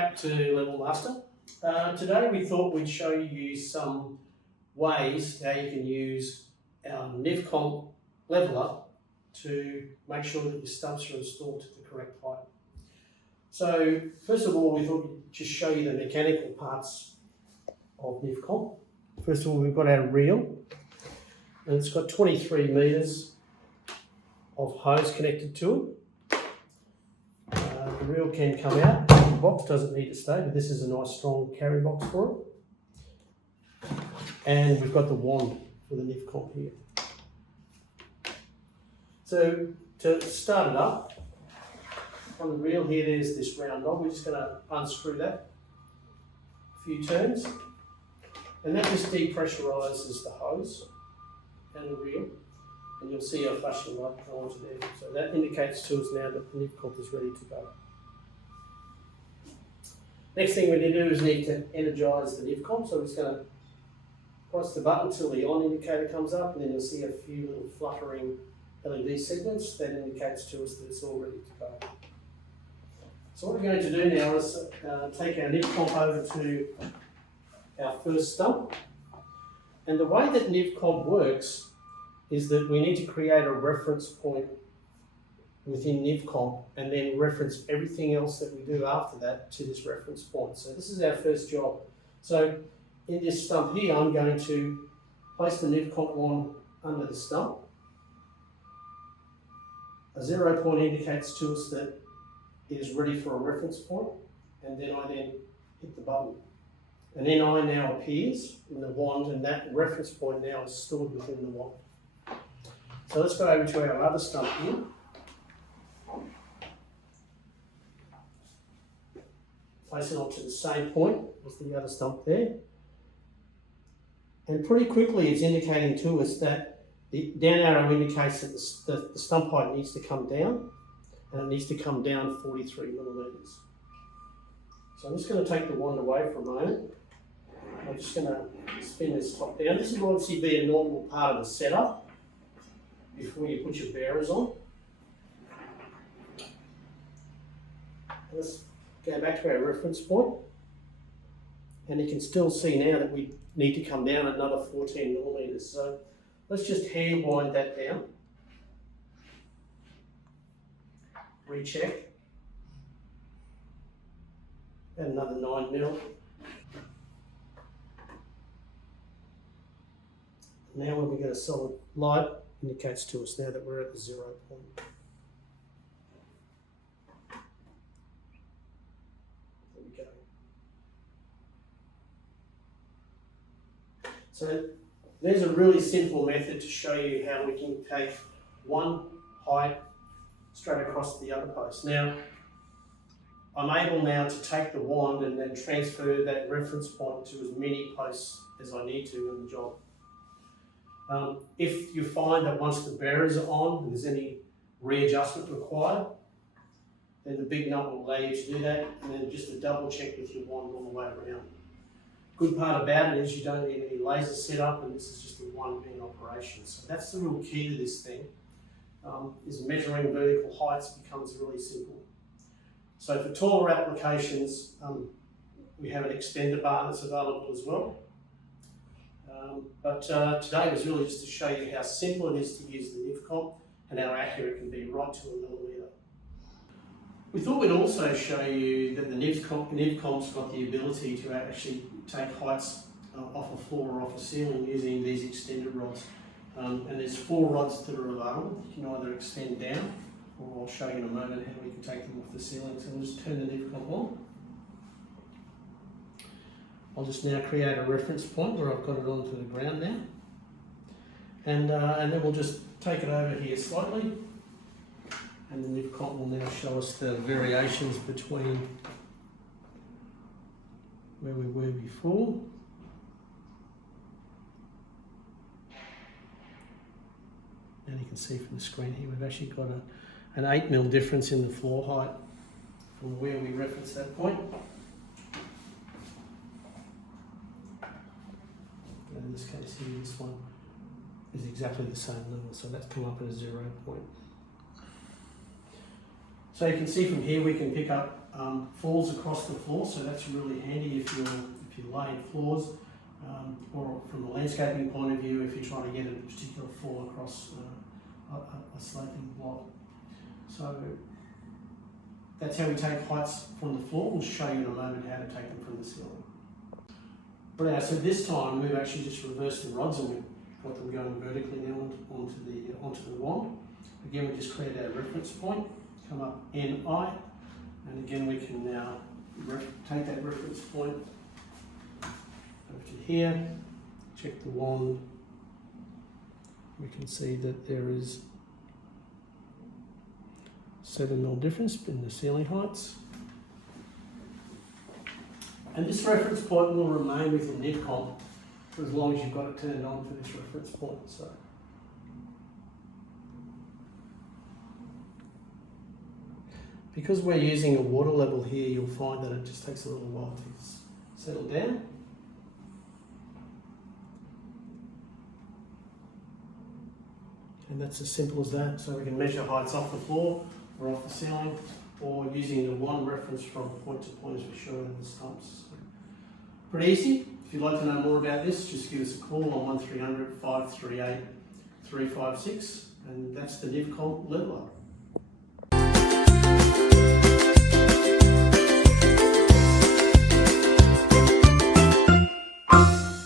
back to LevelMaster. Today we thought we'd show you some ways how you can use our Nivcomp leveler to make sure that your stumps are installed to the correct height. So first of all, we thought we'd just show you the mechanical parts of Nivcomp. First of all, we've got our reel, and it's got 23 metres of hose connected to it. The reel can come out, the box doesn't need to stay, but this is a nice strong carry box for it. And we've got the wand for the Nivcomp here. So to start it up, on the reel here there's this round knob. We're just going to unscrew that a few turns, and that just depressurises the hose and the reel, and you'll see our flashing light go onto there. So that indicates to us now that the Nivcomp is ready to go. Next thing we need to do is need to energise the Nivcomp. So we're just going to press the button until the on indicator comes up, and then you'll see a few little fluttering LED segments. That indicates to us that it's all ready to go. So what we're going to do now is take our Nivcomp over to our first stump. And the way that Nivcomp works is that we need to create a reference point within Nivcomp and then reference everything else that we do after that to this reference point. So this is our first job. So in this stump here, I'm going to place the Nivcomp wand under the stump. A 0 point indicates to us that it is ready for a reference point, and then I hit the button. And then I now appears in the wand, and that reference point now is stored within the wand. So let's go over to our other stump here. Place it onto the same point as the other stump there. And pretty quickly it's indicating to us that the down arrow indicates that the stump height needs to come down, and it needs to come down 43 millimetres. So I'm just going to take the wand away for a moment. I'm just going to spin this top down. This will obviously be a normal part of the setup before you put your bearers on. Let's go back to our reference point, and you can still see now that we need to come down another 14 millimetres. So let's just hand wind that down, recheck, and another 9 mil. Now when we get a solid light, indicates to us now that we're at the 0 point. There we go. So there's a really simple method to show you how we can take one height straight across the other post. Now, I'm able now to take the wand and then transfer that reference point to as many posts as I need to in the job. If you find that once the bearers are on, there's any readjustment required, then the big nut will allow you to do that, and then just a double check with your wand all the way around. Good part about it is you don't need any laser setup, and this is just a one-man operation. So that's the real key to this thing, is measuring vertical heights becomes really simple. So for taller applications, we have an extender bar that's available as well. But today was really just to show you how simple it is to use the Nivcomp and how accurate it can be right to a millimetre. We thought we'd also show you that the Nivcomp's got the ability to actually take heights off a floor or off a ceiling using these extended rods. And there's 4 rods that are available. You can either extend down, or I'll show you in a moment how we can take them off the ceiling. So we'll just turn the Nivcomp on. I'll just now create a reference point where I've got it onto the ground now. And then we'll just take it over here slightly. And the Nivcomp will now show us the variations between where we were before. And you can see from the screen here, we've actually got an 8 mil difference in the floor height from where we referenced that point. And in this case here, this one is exactly the same level, so that's come up at a 0 point. So you can see from here we can pick up falls across the floor, so that's really handy if you're laying floors, or from a landscaping point of view if you're trying to get a particular fall across a sloping block. So that's how we take heights from the floor. We'll show you in a moment how to take them from the ceiling. But so this time we've actually just reversed the rods and we've got them going vertically now onto the wand. Again, we just create our reference point, come up NI, and again we can now take that reference point over to here, check the wand. We can see that there is 7mm difference in the ceiling heights. And this reference point will remain within Nivcomp for as long as you've got it turned on for this reference point. So, because we're using a water level here, you'll find that it just takes a little while to settle down. And that's as simple as that. So we can measure heights off the floor or off the ceiling, or using the one reference from point to point as we showed in the stumps. Pretty easy. If you'd like to know more about this, just give us a call on 1300 538 356, and that's the Nivcomp leveler.